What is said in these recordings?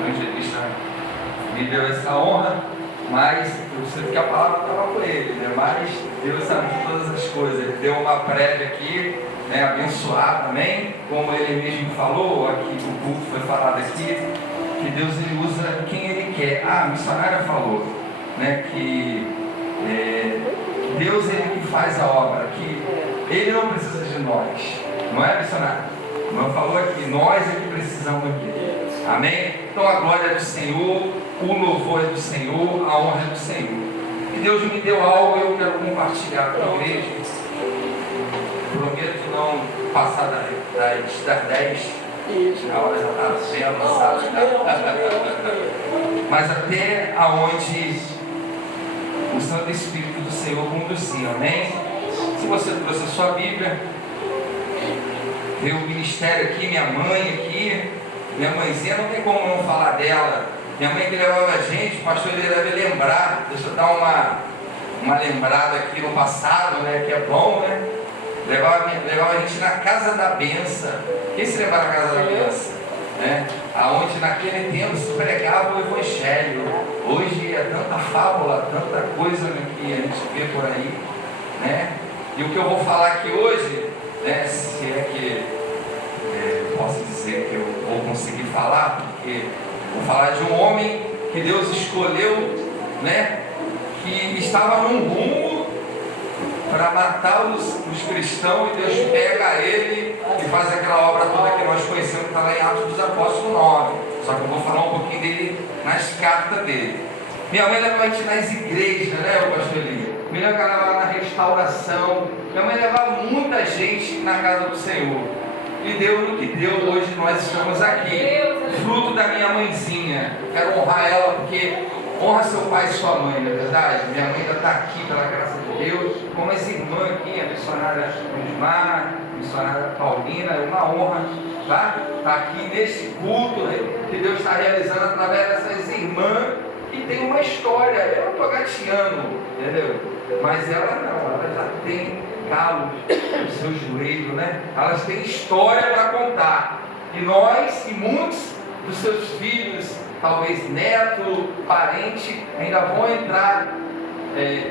evangelista me deu essa honra, mas eu sinto que a palavra estava com ele, né? Mas Deus sabe de todas as coisas. Ele deu uma prévia aqui, né? Abençoar também, como ele mesmo falou, aqui no culto foi falado aqui, que Deus ele usa quem ele quer. A missionária falou, né? Que Deus ele que faz a obra, que ele não precisa de nós, não é, missionário? Como falou aqui, nós é que precisamos aqui. Amém? Então a glória é do Senhor, o louvor é do Senhor, a honra é do Senhor. E Deus me deu algo e eu quero compartilhar com a igreja. Prometo não passar das 10. A hora já está bem avançada. Mas até aonde o Santo Espírito do Senhor conduzir. Amém? Se você trouxe a sua Bíblia, veio o ministério aqui, minha mãe aqui, minha mãezinha, não tem como não falar dela. Minha mãe que levava a gente, o pastor ele deve lembrar, deixa eu dar uma lembrada aqui no passado, né, que é bom, né? Levava a gente na Casa da Benção. Quem se lembra da Casa da Benção? Né? Aonde naquele tempo se pregava o Evangelho. Hoje é tanta fábula, tanta coisa, né, que a gente vê por aí, né? E o que eu vou falar aqui hoje, né, se é que posso dizer que eu vou conseguir falar, porque vou falar de um homem que Deus escolheu, né, que estava num rumo para matar os cristãos, e Deus pega ele e faz aquela obra toda que nós conhecemos, que está lá em Atos dos Apóstolos 9. Só que eu vou falar um pouquinho dele nas cartas dele. Minha mãe levava a gente nas igrejas, né, o pastor Elia? Minha mãe levava na restauração. Minha mãe levava muita gente na casa do Senhor. E deu no que deu, hoje nós estamos aqui. Fruto da minha mãezinha. Quero honrar ela porque honra seu pai e sua mãe, não é verdade? Minha mãe ainda está aqui pela graça de Deus. Como as irmãs aqui, a missionária Osmar, a missionária Paulina, é uma honra, tá? Tá aqui nesse culto, né, que Deus está realizando através dessas irmãs que tem uma história. Eu não estou gateando, entendeu? Mas ela não, ela já tem calo no seu joelho, né? Elas têm história para contar. E nós e muitos dos seus filhos, talvez neto, parente, ainda vão entrar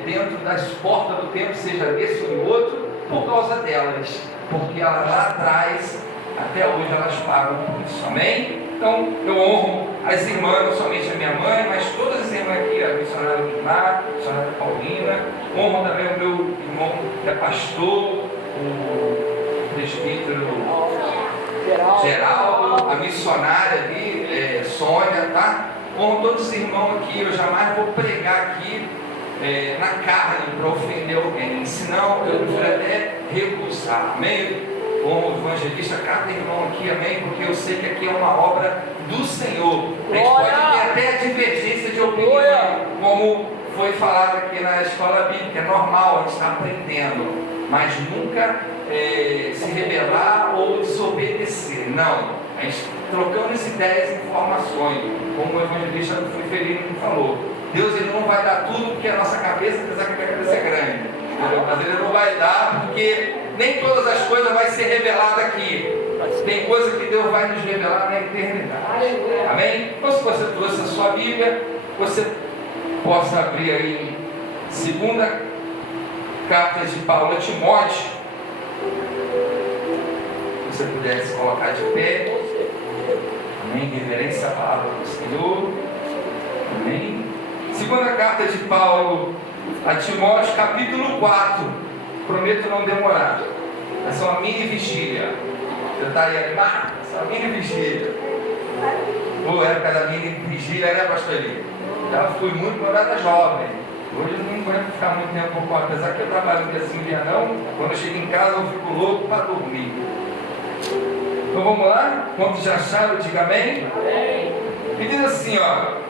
dentro das portas do templo, seja desse ou de outro, por causa delas. Porque elas lá atrás, até hoje, elas pagam por isso. Amém? Então, eu honro as irmãs, não somente a minha mãe, mas todas as irmãs aqui, a missionária Guimar, a missionária Paulina, honro também o meu irmão que é pastor, o presbítero Geraldo, a missionária ali, Sônia, tá? Honro todos os irmãos aqui. Eu jamais vou pregar aqui na carne para ofender alguém, senão eu vou até recusar. Amém? Como evangelista, cada irmão aqui, amém? Porque eu sei que aqui é uma obra do Senhor. A gente pode ter até divergência de opinião, como foi falado aqui na escola bíblica. É normal, a gente está aprendendo, mas nunca se rebelar ou desobedecer. Não, a gente trocamos ideias e informações, como o evangelista Friferino falou. Deus ele não vai dar tudo porque a nossa cabeça, apesar que a minha cabeça é grande, entendeu? Mas ele não vai dar porque nem todas as coisas vai ser revelada aqui. Tem coisa que Deus vai nos revelar na eternidade. Amém? Então, se você trouxe a sua Bíblia, você possa abrir aí segunda carta de Paulo a Timóteo. Se você pudesse colocar de pé. Amém? Reverência à palavra do Senhor. Amém? Segunda carta de Paulo a Timóteo, capítulo 4. Prometo não demorar. Essa é uma mini vigília. Você está aí animado? Essa é uma mini vigília. Época da mini vigília, né, pastor Eli? Já fui muito quando era jovem. Hoje eu não aguento ficar muito tempo com, apesar que eu trabalho dia sim, dia não. Quando eu chego em casa eu fico louco para dormir. Então vamos lá? Quantos já acharam, diga amém? Amém. E diz assim, ó.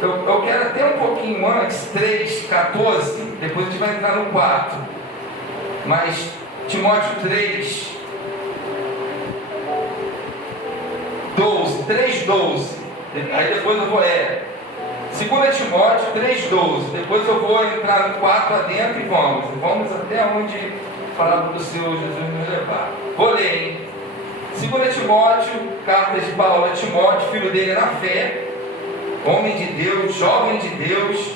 Eu quero até um pouquinho antes, 3:14, depois a gente vai entrar no 4. Mas Timóteo 3:12. Aí depois eu vou 2 Timóteo 3:12. Depois eu vou entrar no 4 adentro e vamos até onde a palavra do Senhor Jesus nos levar. Vou ler, hein? 2 Timóteo, carta de Paulo a Timóteo, filho dele na fé, homem de Deus, jovem de Deus,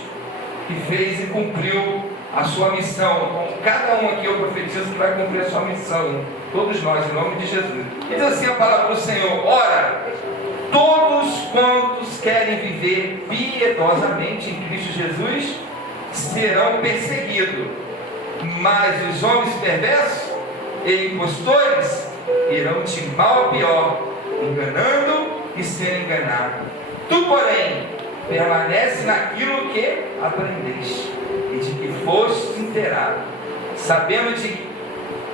que fez e cumpriu a sua missão. Cada um aqui eu profetizo que vai cumprir a sua missão, todos nós, em nome de Jesus. E diz assim a palavra do Senhor: ora, todos quantos querem viver piedosamente em Cristo Jesus serão perseguidos, mas os homens perversos e impostores irão de mal a pior, enganando e sendo enganado. Tu, porém, permanece naquilo que aprendeste e de que foste inteirado, sabendo de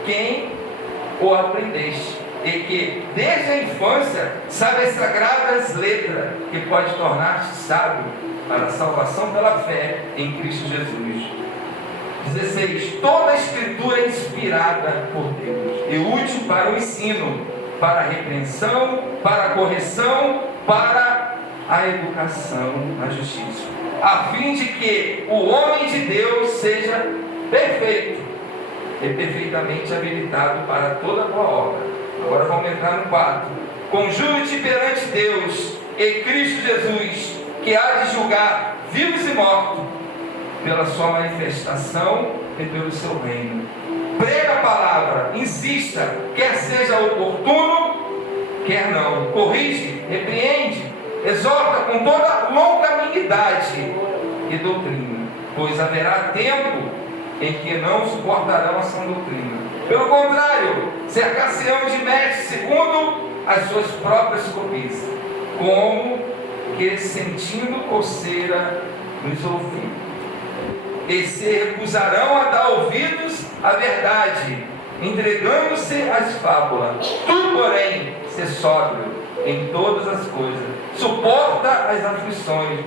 quem o aprendeste, e que desde a infância sabe as sagradas letras, que pode tornar-te sábio para a salvação pela fé em Cristo Jesus. 16. Toda a Escritura é inspirada por Deus e útil para o ensino, para a repreensão, para a correção, para a educação na justiça, a fim de que o homem de Deus seja perfeito e perfeitamente habilitado para toda boa obra. Agora vamos entrar no 4. Conjure-te perante Deus e Cristo Jesus, que há de julgar vivos e mortos, pela sua manifestação e pelo seu reino. Prega a palavra, insista, quer seja oportuno, quer não. Corrige, repreende, exorta com toda longanimidade e doutrina, pois haverá tempo em que não suportarão a sã doutrina. Pelo contrário, cercar-se-ão de mestres segundo as suas próprias cobiças, como que sentindo coceira nos ouvidos, e se recusarão a dar ouvidos à verdade, entregando-se às fábulas. Tu, porém, se sóbrio em todas as coisas, suporta as aflições,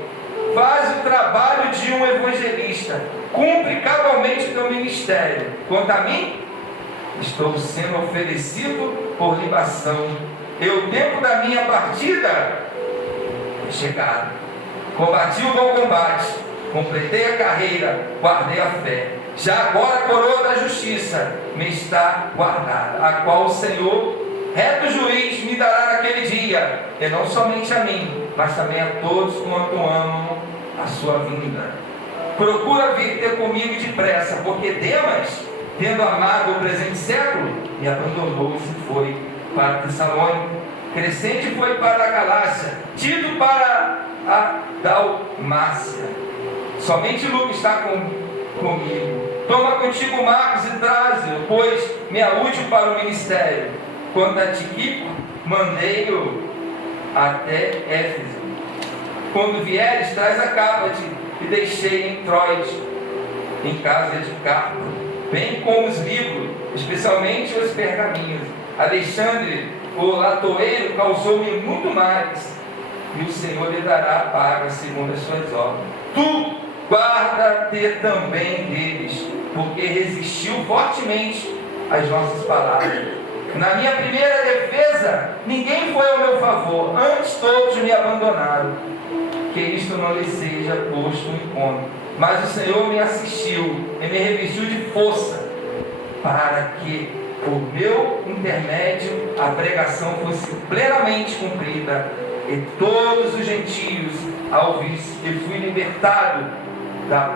faz o trabalho de um evangelista, cumpre cabalmente o teu ministério. Quanto a mim, estou sendo oferecido por libação, e o tempo da minha partida é chegado. Combati o bom combate, completei a carreira, guardei a fé. Já agora a coroa da justiça me está guardada, a qual o Senhor, reto juiz, me dará naquele dia, e não somente a mim, mas também a todos quanto amam a sua vinda. Procura vir ter comigo depressa, porque Demas, tendo amado o presente século, me abandonou e se foi para Tessalônica. Crescente foi para a Galácia, Tito para a Dalmácia. Somente Lucas está comigo. Toma contigo Marcos e traze-o, pois me é útil para o ministério. Quanto a Tiquico, mandei-o até Éfeso. Quando vieres, traz a capa-te e deixei em Troade, em casa de Carpo, bem como os livros, especialmente os pergaminhos. Alexandre, o latoeiro, causou-me muito mais, e o Senhor lhe dará a paga segundo as suas obras. Tu guarda-te também deles, porque resistiu fortemente às nossas palavras. Na minha primeira defesa, ninguém foi ao meu favor, antes todos me abandonaram. Que isto não lhe seja posto em conta. Mas o Senhor me assistiu e me revestiu de força, para que, por meu intermédio, a pregação fosse plenamente cumprida, e todos os gentios a ouvissem, e fui libertado da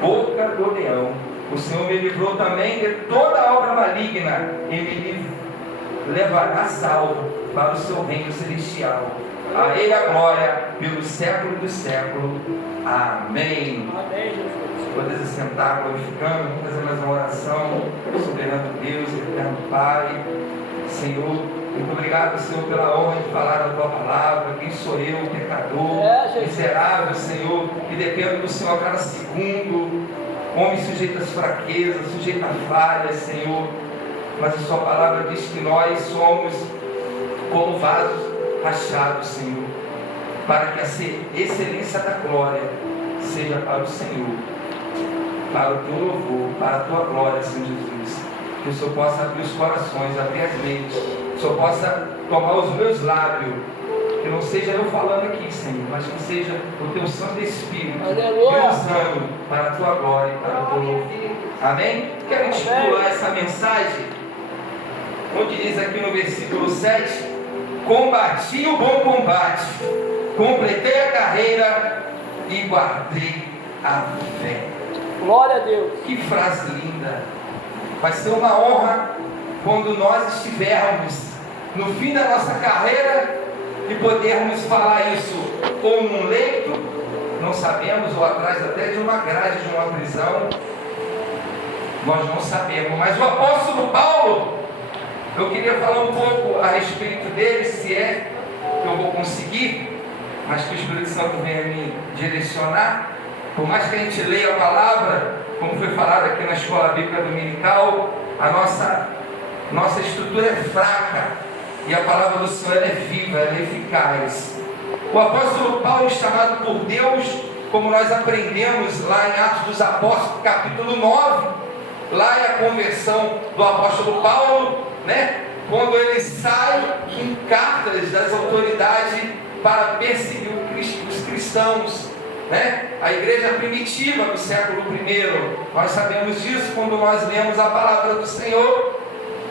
boca do leão. O Senhor me livrou também de toda obra maligna, e me levará salvo para o seu reino celestial. A Ele a glória pelo século dos séculos. Amém. Amém, Jesus. Podeis se sentar glorificando, vamos fazer mais uma oração. Soberano Deus, eterno Pai, Senhor, muito obrigado, Senhor, pela honra de falar a Tua palavra. Quem sou eu, pecador, miserável, Senhor, que dependo do Senhor a cada segundo, homem sujeito às fraquezas, sujeito a falhas, Senhor. Mas a Sua palavra diz que nós somos como vasos rachados, Senhor, para que a excelência da glória seja para o Senhor, para o Teu louvor, para a Tua glória, Senhor Jesus. Que o Senhor possa abrir os corações, abrir as mentes, que o Senhor possa tomar os meus lábios, que não seja eu falando aqui, Senhor, mas que seja o Teu Santo Espírito me usando para a Tua glória e para o Teu louvor. Amém? Quero intitular essa mensagem onde diz aqui no versículo 7, combati o bom combate, completei a carreira e guardei a fé. Glória a Deus. Que frase linda! Vai ser uma honra quando nós estivermos no fim da nossa carreira e podermos falar isso ou num leito, não sabemos, ou atrás até de uma grade de uma prisão, nós não sabemos. Mas o apóstolo Paulo, eu queria falar um pouco a respeito dele, se é que eu vou conseguir, mas que o Espírito Santo venha me direcionar. Por mais que a gente leia a palavra, como foi falado aqui na escola bíblica dominical, a nossa estrutura é fraca e a palavra do Senhor é viva, ela é eficaz. O apóstolo Paulo, chamado por Deus, como nós aprendemos lá em Atos dos Apóstolos, capítulo 9, lá é a conversão do apóstolo Paulo, né? Quando ele sai em cartas das autoridades para perseguir os cristãos, né? A igreja primitiva do século I, nós sabemos disso quando nós lemos a palavra do Senhor.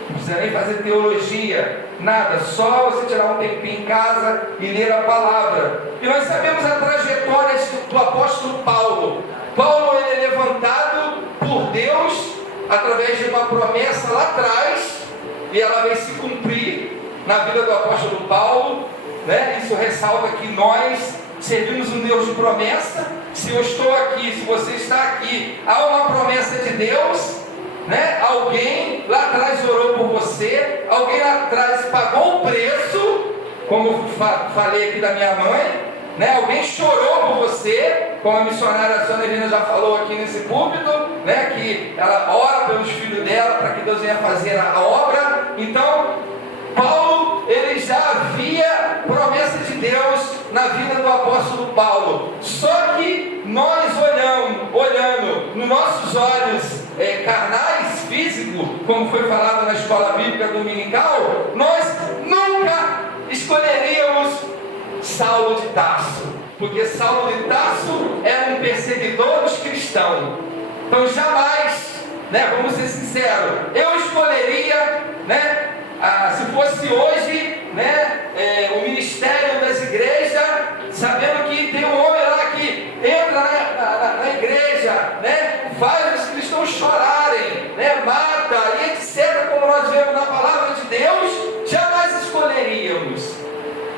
Não precisa nem fazer teologia, nada, só você tirar um tempinho em casa e ler a palavra. E nós sabemos a trajetória do apóstolo Paulo. Paulo, ele é levantado por Deus através de uma promessa lá atrás, e ela vai se cumprir na vida do apóstolo Paulo, né? Isso ressalta que nós servimos um Deus de promessa. Se eu estou aqui, se você está aqui, há uma promessa de Deus, né? Alguém lá atrás orou por você, alguém lá atrás pagou o preço, como eu falei aqui da minha mãe, né? Alguém chorou por você, como a missionária Sônia Lina já falou aqui nesse púlpito, né? Que ela ora pelos filhos dela para que Deus venha fazer a obra. Então, Paulo, ele já havia promessa de Deus na vida do apóstolo Paulo. Só que nós olhando nos nossos olhos carnais, físicos, como foi falado na escola bíblica dominical, nós nunca escolheríamos Saulo de Tarso, porque Saulo de Tarso era um perseguidor dos cristãos. Então jamais, né, vamos ser sinceros, eu escolheria, né, se fosse hoje, né, o ministério das igrejas, sabendo que tem um homem lá que entra na igreja, né, faz os cristãos chorarem, né, mata e etc., como nós vemos na palavra de Deus, jamais escolheríamos.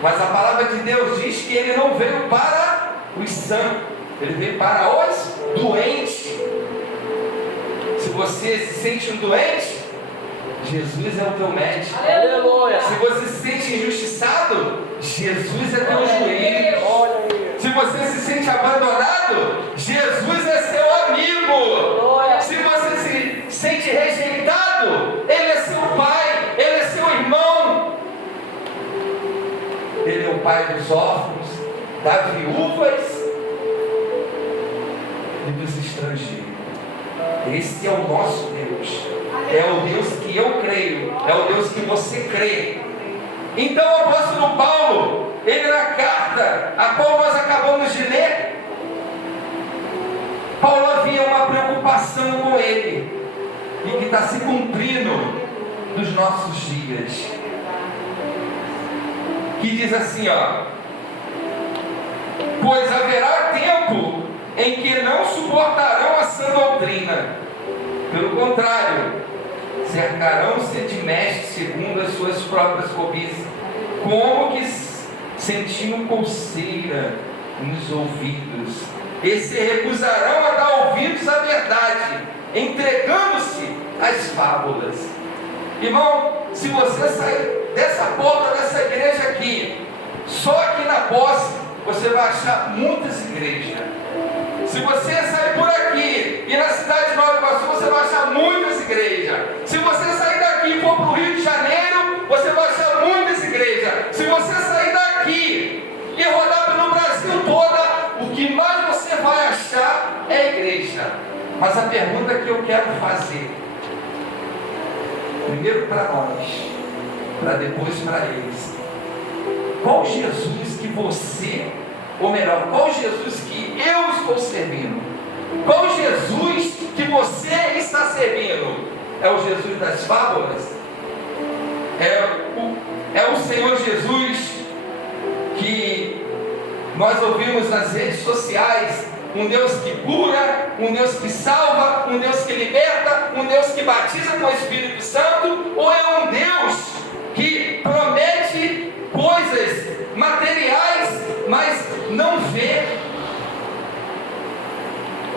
Mas a palavra de Deus diz que ele não veio para os sãos, ele veio para os doentes. Se você se sente um doente, Jesus é o teu médico. Aleluia. Se você se sente injustiçado, Jesus é teu juiz. Se você se sente abandonado, Jesus é seu amigo. Se você se sente rejeitado, Ele é seu pai, Ele é seu irmão. Ele é o pai dos órfãos, das viúvas e dos estrangeiros. Esse é o nosso Deus. É o Deus que eu creio, é o Deus que você crê. Então o apóstolo Paulo, ele na carta a qual nós acabamos de ler, Paulo havia uma preocupação com ele, e que está se cumprindo nos nossos dias, que diz assim, ó: pois haverá tempo em que não suportarão a sã doutrina, pelo contrário, cercarão-se de mestres segundo as suas próprias cobiças, como que sentindo coceira nos ouvidos, e se recusarão a dar ouvidos à verdade, entregando-se às fábulas. Irmão, se você sair dessa porta dessa igreja aqui, só aqui na posse, você vai achar muitas igrejas. Se você sair por aqui e na cidade de Nova Iguaçu, você vai achar muitas igrejas. Se você sair daqui e for para o Rio de Janeiro, você vai achar muitas igrejas. Se você sair daqui e rodar pelo Brasil toda, o que mais você vai achar é igreja. Mas a pergunta que eu quero fazer, primeiro para nós, para depois para eles: qual Jesus que você, ou melhor, qual Jesus que eu estou servindo? Qual Jesus que você está servindo? É o Jesus das fábulas? É o Senhor Jesus que nós ouvimos nas redes sociais, um Deus que cura, um Deus que salva, um Deus que liberta, um Deus que batiza com o Espírito Santo, ou é um Deus que promete coisas materiais, mas não vê?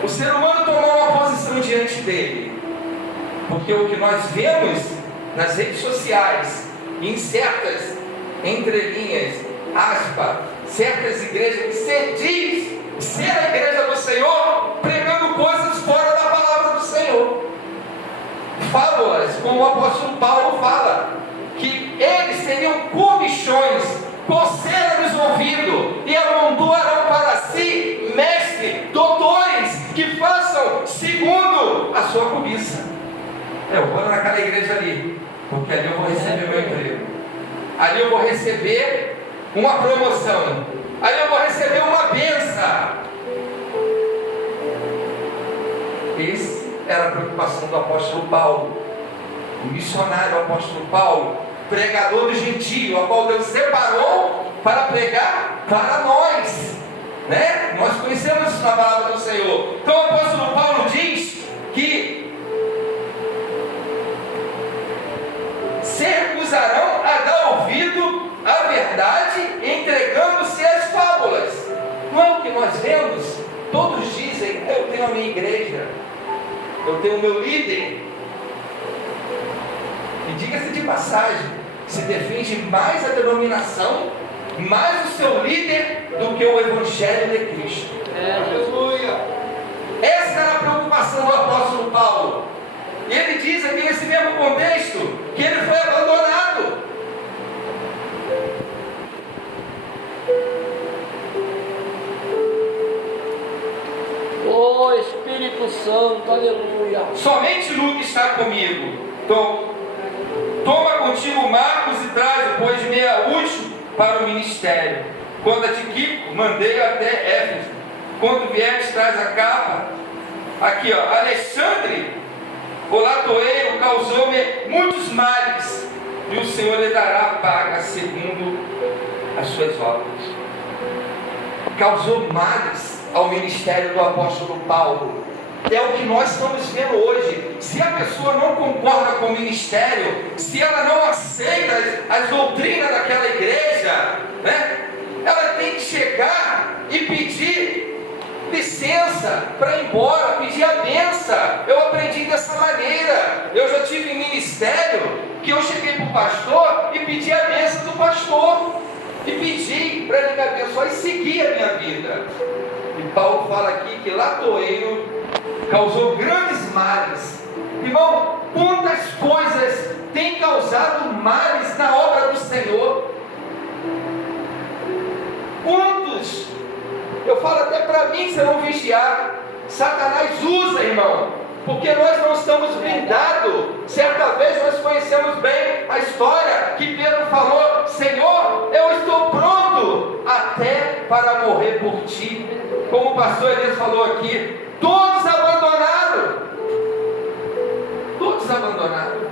O ser humano tomou uma posição diante dele, porque o que nós vemos nas redes sociais, em certas entrelinhas, certas igrejas que se diz ser a igreja do Senhor, pregando coisas fora da palavra do Senhor. Fábulas, como o apóstolo Paulo fala, que eles seriam comichões, coceira nos ouvidos, e amontoarão para si mestres, doutores, que façam segundo a sua cobiça. Eu vou naquela igreja ali, porque ali eu vou receber meu emprego, ali eu vou receber uma promoção, ali eu vou receber uma bênção. Essa era a preocupação do apóstolo Paulo, o missionário apóstolo Paulo, pregador do gentio, a qual Deus separou para pregar para nós, né? Nós conhecemos isso na palavra do Senhor. Então o apóstolo Paulo diz que se recusarão a dar ouvido à verdade, entregando-se às fábulas. Não é o que nós vemos? Todos dizem: eu tenho a minha igreja, eu tenho o meu líder. E diga-se de passagem, se defende mais a denominação, mais o seu líder, do que o Evangelho de Cristo. Aleluia! Essa era a preocupação do apóstolo Paulo. E ele diz aqui nesse mesmo contexto que ele foi abandonado. Oh Espírito Santo, aleluia. Somente Lucas está comigo. Então, toma contigo Marcos e traz, pois me é útil para o ministério. Quando a Tíquico, mandei até Éfeso. Quando vieres, traz a capa. Aqui, ó, Alexandre, o latoeiro, causou-me muitos males, e o Senhor lhe dará paga segundo as suas obras. Causou males ao ministério do apóstolo Paulo. É o que nós estamos vendo hoje. Se a pessoa não concorda com o ministério, se ela não aceita as doutrinas daquela igreja, né, ela tem que chegar e pedir licença para ir embora, pedir a benção. Eu aprendi dessa maneira. Eu já tive em ministério que eu cheguei para o pastor e pedi a benção do pastor, e pedi para ele me abençoar e seguir a minha vida. E Paulo fala aqui que latoeiro causou grandes males. Irmão, quantas coisas têm causado males na obra do Senhor? Quantos? Eu falo até para mim, se eu não vigiar, Satanás usa, irmão, porque nós não estamos blindados. Certa vez nós conhecemos bem a história que Pedro falou: Senhor, eu estou pronto até para morrer por ti. Como o pastor Elias falou aqui, todos abandonaram. Todos abandonaram.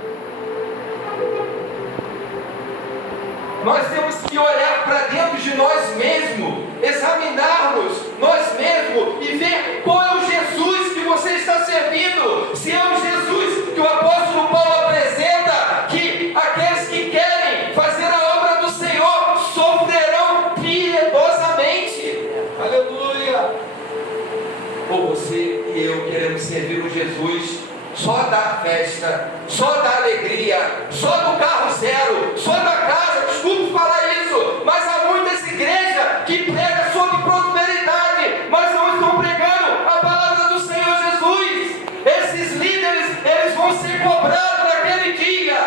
Nós temos que olhar para dentro de nós mesmos, examinarmos nós mesmos e ver qual é o Jesus que você está servindo. Se é o Jesus que o apóstolo Paulo apresenta, que aqueles que querem fazer a obra do Senhor sofrerão piedosamente. Aleluia! Ou você e eu queremos servir um Jesus só da festa, só da alegria, só do carro zero, só da casa. Desculpe falar isso, mas há muitas igrejas que pregam sobre prosperidade, mas não estão pregando a palavra do Senhor Jesus. Esses líderes, eles vão ser cobrados naquele dia,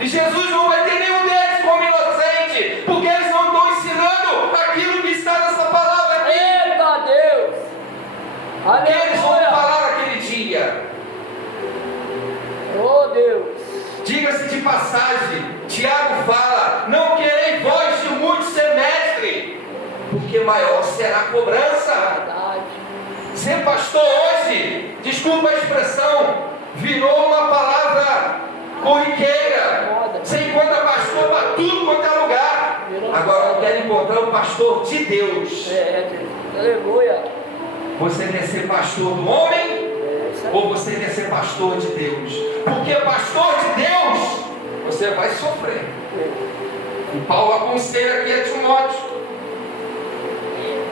e Jesus não vai ter nenhum deles como inocente, porque eles não estão ensinando aquilo que está nessa palavra aqui. Eita Deus! O que eles vão falar naquele dia? Oh Deus! Diga-se de passagem, Tiago fala: não quereis vós de muitos ser mestre, porque maior será a cobrança. Verdade. Ser pastor hoje, desculpa a expressão, virou uma palavra corriqueira. Você encontra pastor para tudo quanto é lugar. Agora eu quero encontrar o pastor de Deus. Aleluia. Você quer ser pastor do homem? Ou você quer ser pastor de Deus? Porque pastor de Deus, você vai sofrer. E Paulo aconselha aqui a Timóteo.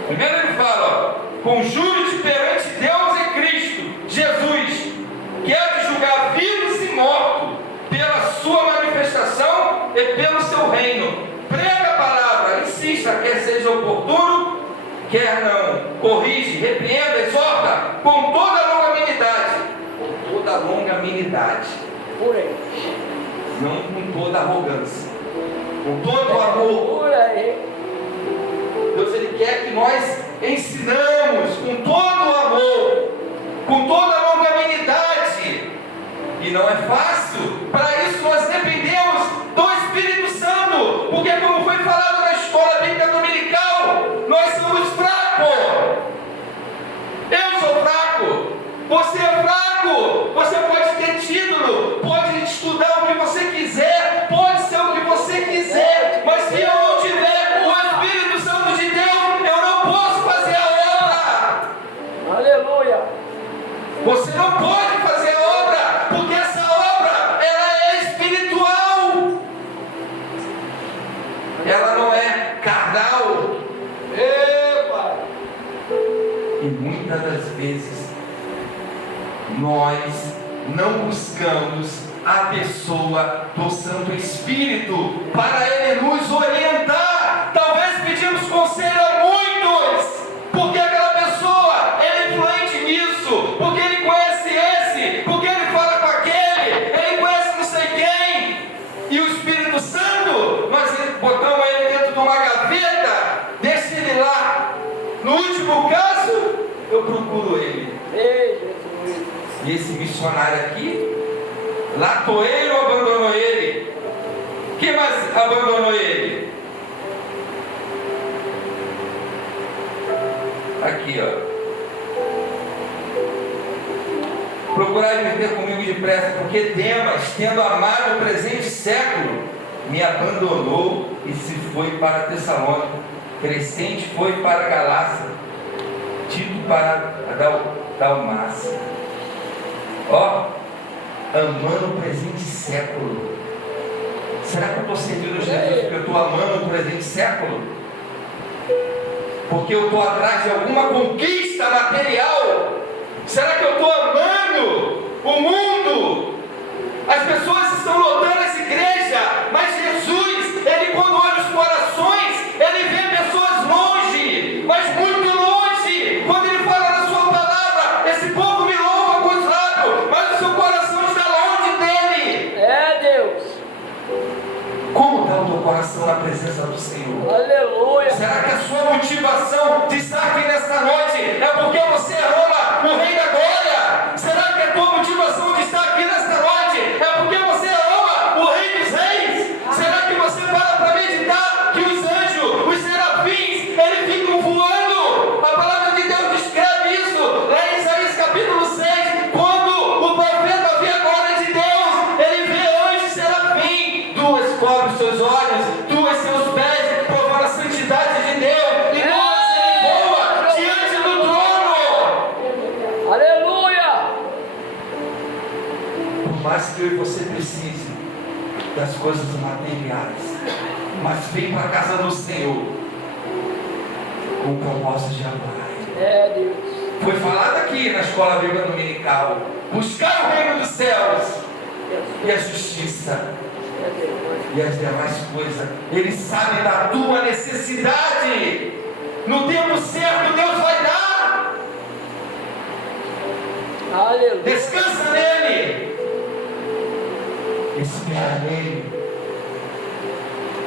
Primeiro ele fala, ó, conjure-te perante Deus e Cristo, Jesus, que há de julgar vivos e mortos, pela sua manifestação e pelo seu reino. Prega a palavra, insista, quer seja oportuno, quer não, corrige, repreenda, exorta, com toda longanimidade. Com toda longanimidade. Por aí. Não com toda arrogância. Com todo o amor. Por aí. Deus, Ele quer que nós ensinamos com todo o amor, com toda a longanimidade. E não é fácil. Para isso nós dependemos do Espírito Santo. Porque como foi falado na escola bíblica dominical, nós somos fracos. Eu sou fraco. Você é fraco. Você pode ter título, pode estudar o que você quiser, pode ser o que você quiser, mas se eu não tiver o Espírito Santo de Deus, eu não posso fazer a obra. Aleluia. Você não pode fazer a obra, porque essa obra, ela é espiritual. Ela não é carnal. Epa. E muitas das vezes nós não buscamos a pessoa do Santo Espírito para Ele nos orientar. Talvez pedimos conselho a muitos, porque aquela pessoa é influente nisso, porque ele conhece esse, porque ele fala com aquele, ele conhece não sei quem. E o Espírito Santo, nós botamos ele dentro de uma gaveta, deixa ele lá. No último caso, eu procuro ele. Ei, Jesus. E esse missionário aqui, latou ele ou abandonou ele? Quem mais abandonou ele? Aqui, ó. Procurai me ter comigo depressa, porque Demas, tendo amado o presente século, me abandonou e se foi para Tessalônica. Crescente foi para Galácia, Tito para Dalmácia. Ó, amando o presente século. Será que eu estou servindo Jesus porque eu estou amando o presente século? Porque eu estou atrás de alguma conquista material? Será que eu estou amando o mundo? As pessoas estão lotando essa igreja, mas Jesus, Ele quando olha os corações, Ele vê pessoas longe, mas muito longe. Quando Ele fala na sua palavra, esse povo me louva com os lábios, mas o seu coração está longe dele. É Deus. Como está o teu coração na presença do Senhor? Aleluia. Será que a sua motivação de estar aqui nesta noite é porque você ama o Rei da Glória? Será que a tua motivação de estar aqui nesta noite é porque você ama o Rei dos Reis? Será que você para meditar que os anjos, os serafins, eles ficam voando? A palavra de Deus descreve isso lá em Isaías capítulo 6, quando o profeta vê a glória de Deus, ele vê anjos e serafim, duas cobrem os seus olhos, duas seus pés, provando a santidade de Deus, e duas ele voa diante do trono. Aleluia. Por mais que eu e você precise das coisas materiais, mas vem para a casa do Senhor com o propósito de amar. É Deus. Foi falado aqui na escola bíblica dominical: buscar o reino dos céus e a justiça É Deus. e as demais coisas. Ele sabe da tua necessidade. No tempo certo Deus vai dar. Aleluia. Descansa nele. Espera nele.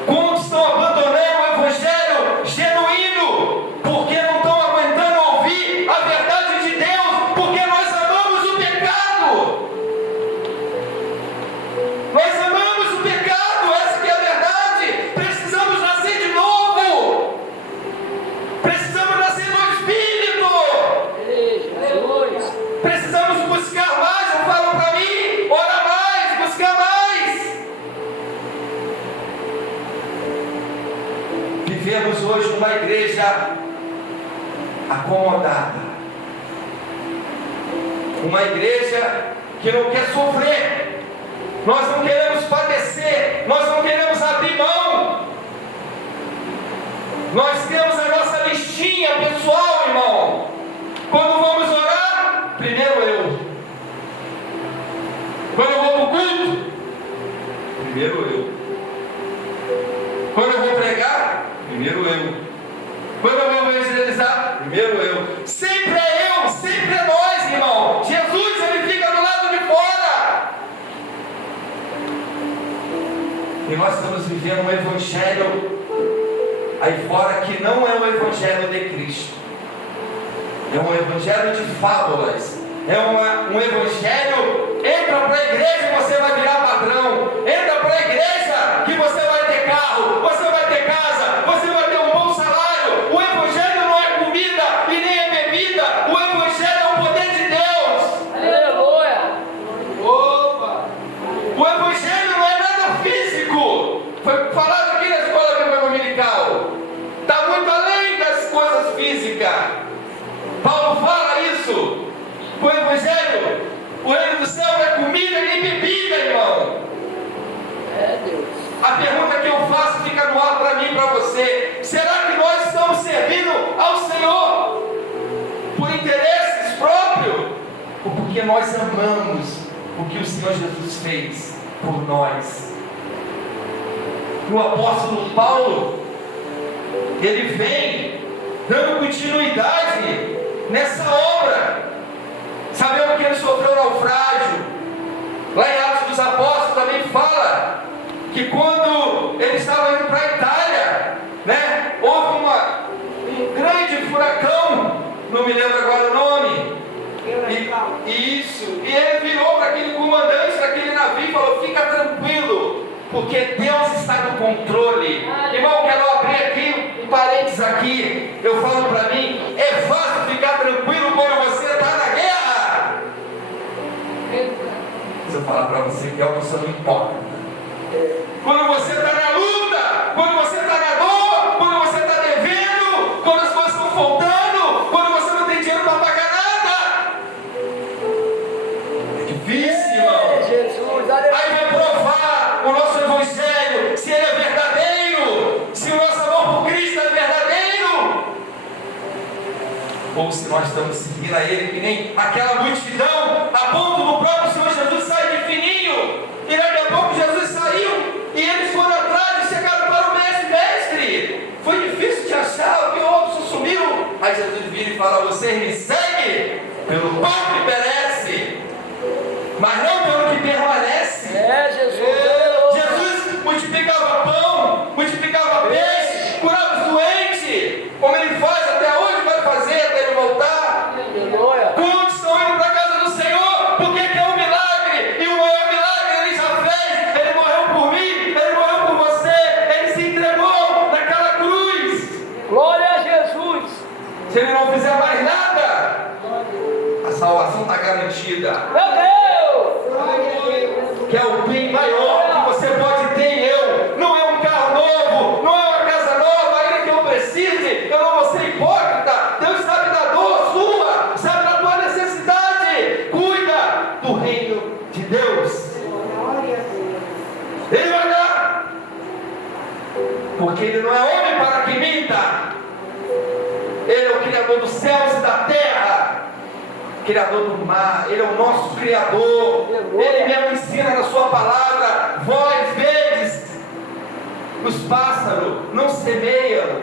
Quantos estão abandonando o evangelho genuíno porque não estão aguentando ouvir a verdade de Deus, porque nós amamos o pecado. Nós amamos o pecado, essa que é a verdade. Precisamos nascer de novo. Precisamos nascer no Espírito. Ei, Jesus. Precisamos buscar mais. Eu falo para mim, ora mais, buscar mais. uma igreja acomodada, uma igreja que não quer sofrer. Nós não queremos padecer, nós não queremos abrir mão. Nós temos a nossa listinha pessoal, irmão. Quando vamos orar, primeiro eu. Quando eu vou para o culto, primeiro eu. Quando eu vou pregar, primeiro eu. Quando eu vou evangelizar, primeiro eu. Sempre é eu, sempre é nós, irmão. Jesus, ele fica do lado de fora. E nós estamos vivendo um evangelho aí fora que não é o evangelho de Cristo. É um evangelho de fábulas. É um evangelho. Entra para a igreja e você vai virar padrão. Entra para a igreja que você vai ter carro, você vai ter casa, você vai ter um bom salário. O evangelho não é comida e nem é bebida. O evangelho é o poder de Deus. Aleluia. Opa! O evangelho não é nada físico. Foi falado aqui na escola bíblica dominical. Está muito além das coisas físicas. Paulo fala isso. O evangelho, o reino do céu não é comida nem bebida, irmão. É Deus. A pergunta que eu faço fica no ar para mim e para você: será que nós estamos servindo ao Senhor por interesses próprios? Ou porque nós amamos o que o Senhor Jesus fez por nós? O apóstolo Paulo, ele vem dando continuidade nessa obra. Sabemos que ele sofreu naufrágio. Lá em Atos dos Apóstolos também fala que quando ele estava indo para a Itália, né, houve um grande furacão, não me lembro agora o nome. E ele virou para aquele comandante daquele navio e falou: fica tranquilo, porque Deus está no controle. Irmão, quero abrir aqui um parênteses aqui. Eu falo para mim, é fácil ficar tranquilo quando você está na guerra. Se eu falar para você que é uma pessoa hipócrita. Quando você está na luta, quando você está na dor, quando você está devendo, quando as coisas estão faltando, quando você não tem dinheiro para pagar nada. É difícil, irmão. Jesus, Aí vai provar o nosso evangelho, se ele é verdadeiro, se o nosso amor por Cristo é verdadeiro, ou se nós estamos seguindo a ele que nem aquela multidão, a ponto do próprio Senhor Jesus sair de fininho, e daqui a pouco Jesus saiu, e eles foram atrás e chegaram para o mestre. Foi difícil de achar, porque outros sumiram. Aí Jesus vira e fala: vocês me seguem pelo pão que perece, mas não pelo que permanece. É Jesus. Jesus multiplicava pão, multiplicava peixe, curava os doentes, como ele faz até hoje, vai fazer até ele voltar. Aleluia. Quantos estão indo para a casa do Senhor? Porque quer um milagre, e o maior milagre ele já fez. Ele morreu por mim, ele morreu por você, ele se entregou naquela cruz. Glória a Jesus. Se ele não fizer mais nada, a salvação está garantida. Meu Deus. Que é o bem maior que você pode ter em eu. Não é um carro novo, não é uma casa nova, ainda que eu precise. Eu não vou ser hipócrita. Deus sabe da dor sua, sabe da tua necessidade. Cuida do reino de Deus. Ele vai dar, porque ele não é homem para que minta. Ele é o Criador dos céus e da terra, Criador do mar. Ele é o nosso Criador. Ele mesmo ensina na sua palavra: vós vedes os pássaros, não semeiam,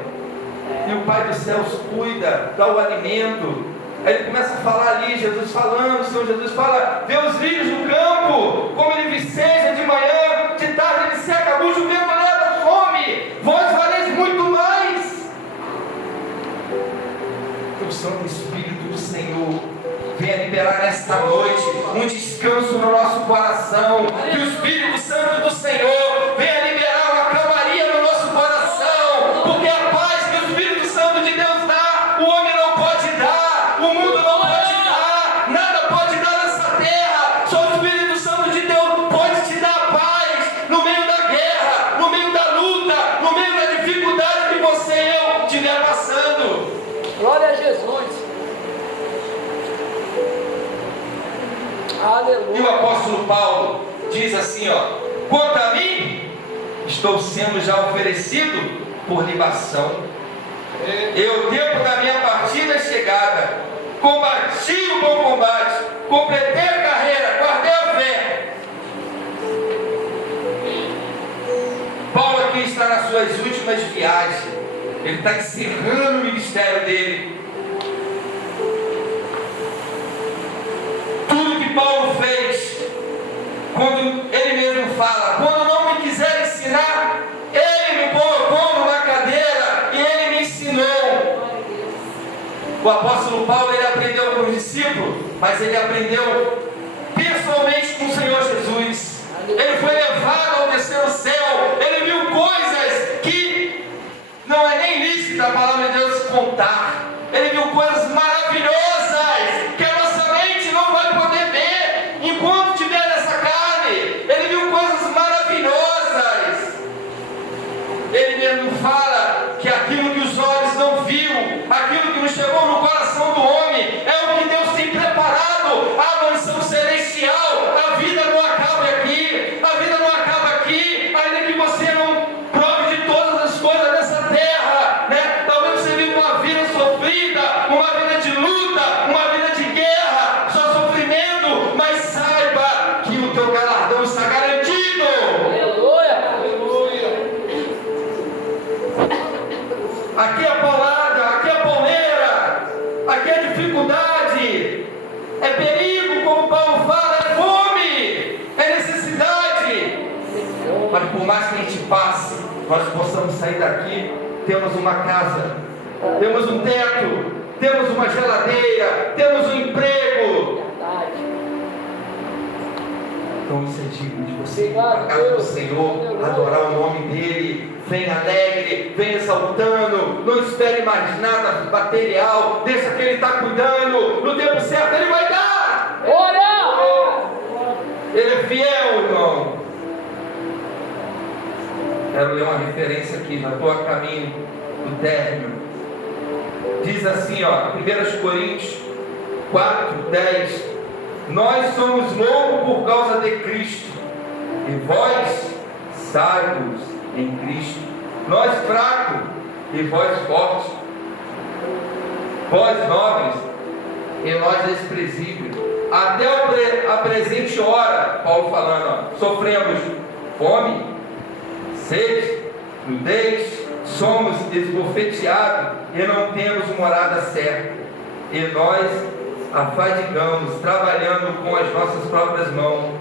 e o Pai dos céus cuida, dá o alimento. Aí ele começa a falar ali, Jesus falando, o Senhor Jesus fala: vê os lírios do campo, como ele viceja de manhã, de tarde ele seca, cujo vento leva fome. Vós valeis muito mais. Que o Santo Espírito do Senhor venha liberar nesta noite um descanso no nosso coração. Que o Espírito Santo do Senhor venha liberar uma calmaria no nosso coração, porque a paz que o Espírito Santo de Deus dá, o homem não pode dar, o mundo não pode dar, nada pode dar nessa terra. Só o Espírito Santo de Deus pode te dar paz no meio da guerra, no meio da luta, no meio da dificuldade que você e eu tivemos Jesus. E o Aleluia. apóstolo Paulo diz assim, quanto a mim, estou sendo já oferecido por libação. E o tempo da minha partida é chegada. Combati o bom combate, completei a carreira, guardei a fé. Paulo aqui está nas suas últimas viagens. Ele está encerrando o ministério dele. Tudo que Paulo fez, quando ele mesmo fala, quando não me quiser ensinar, ele me colocou numa cadeira e ele me ensinou. O apóstolo Paulo, ele aprendeu com os discípulos, mas ele aprendeu pessoalmente com o Senhor Jesus. Ele foi levado ao terceiro céu, ele viu coisas que não é nem lícito a palavra de Deus contar. Ele viu coisas maravilhosas que a nossa mente não vai poder ver enquanto estiver nessa carne. Ele viu coisas maravilhosas. Ele mesmo fala que aquilo que os olhos não viu, aquilo que não chegou no coração do homem, é o que Deus tem preparado, a mansão celestial. A vida não acaba aqui, a vida não acaba aqui, ainda que você não prove de todas as coisas dessa terra, né? Talvez você viva uma vida sofrida, uma vida de luta, uma vida de guerra, só sofrimento, mas saiba que o teu galardão está garantido. Aleluia. Aqui é paulada, aqui é palmeira, aqui é dificuldade, é perigo, como Paulo fala, é fome, é necessidade. Mas por mais que a gente passe, nós possamos sair daqui, temos uma casa, temos um teto, temos uma geladeira, temos um emprego. Verdade. Então isso é digno de você ir para a casa do Senhor, adorar o nome dEle. Vem alegre, vem exaltando, não espere mais nada material, deixa que Ele está cuidando, no tempo certo Ele vai dar. Ora! Ele é fiel, irmão. Quero ler uma referência aqui, já estou a caminho do término. Diz assim, 1 Coríntios 4:10: nós somos loucos por causa de Cristo, e vós sábios em Cristo, nós fracos e vós fortes, vós nobres e nós desprezíveis. Até a presente hora, Paulo falando, sofremos fome, sede, nudez, somos esbofeteados e não temos morada certa, e nós afadigamos, trabalhando com as nossas próprias mãos.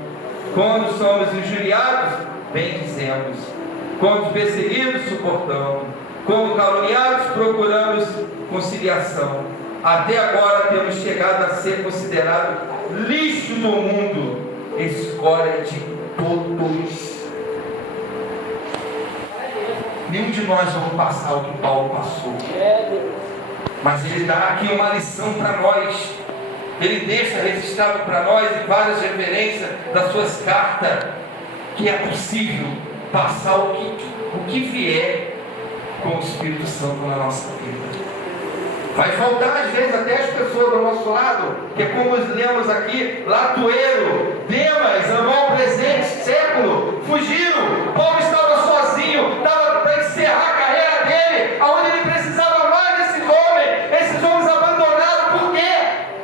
Quando somos injuriados, bendizemos. Quando perseguidos, suportamos. Quando caluniados, procuramos conciliação. Até agora temos chegado a ser considerado lixo do mundo, escória de todos. Nenhum de nós vamos passar o que Paulo passou. Mas ele dá aqui uma lição para nós. Ele deixa registrado para nós em várias referências das suas cartas que é possível passar o que vier com o Espírito Santo na nossa vida. Vai faltar às vezes até as pessoas do nosso lado, que é como lemos aqui, Latueiro, Demas, amou o presente século, fugiram. Paulo estava sozinho, estava para encerrar a carreira dele, aonde ele precisava mais desses homens. Esses homens abandonaram, por quê?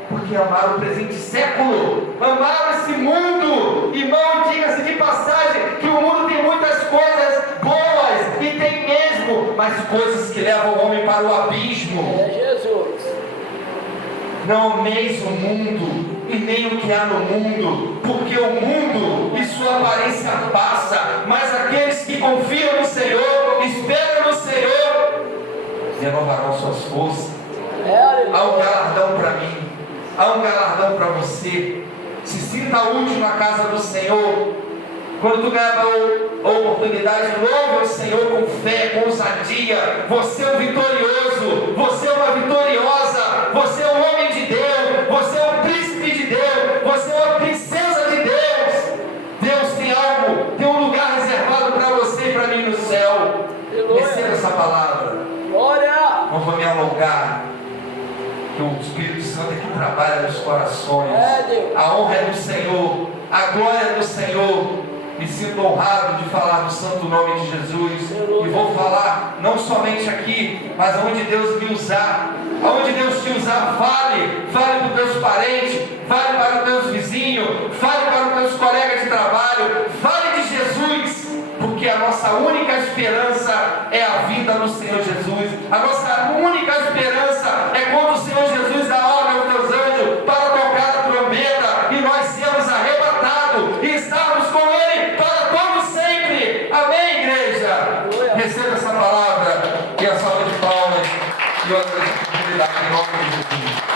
Porque amaram o presente século, amaram esse mundo. Irmão, diga-se de passagem que o mundo tem muitas coisas boas, e tem mesmo, mas coisas que levam o homem para o abismo. É Jesus. Não ameis o mundo e nem o que há no mundo, porque o mundo e sua aparência passa, mas aqueles que confiam no Senhor, esperam no Senhor, renovarão suas forças. Há um galardão para mim, há um galardão para você. Se sinta útil na casa do Senhor. Quando tu ganhar a oportunidade, louve o Senhor com fé, com ousadia. Você é um vitorioso, você é uma vitoriosa, você é um homem de Deus, você é um príncipe de Deus, você é uma princesa de Deus. Deus tem algo, tem um lugar reservado para você e para mim no céu. Receba essa palavra. Glória! Não vou me alongar. que o Espírito Santo é que trabalha nos corações. Deus. A honra é do Senhor, a glória é do Senhor. Me sinto honrado de falar do santo nome de Jesus. E vou falar não somente aqui, mas aonde Deus me usar. Aonde Deus te usar, fale para os teus parentes, fale para os teus vizinhos, fale para os teus colegas de trabalho, fale de Jesus, porque a nossa única esperança é a vida no Senhor Jesus. A nossa única esperança é quando o Senhor Jesus dá ordem aos teus anjos para tocar a trombeta e nós sermos arrebatados e estarmos com Ele para todo sempre. Amém, igreja? Receba essa palavra e a salva de palmas e outra oportunidade em nome de Jesus.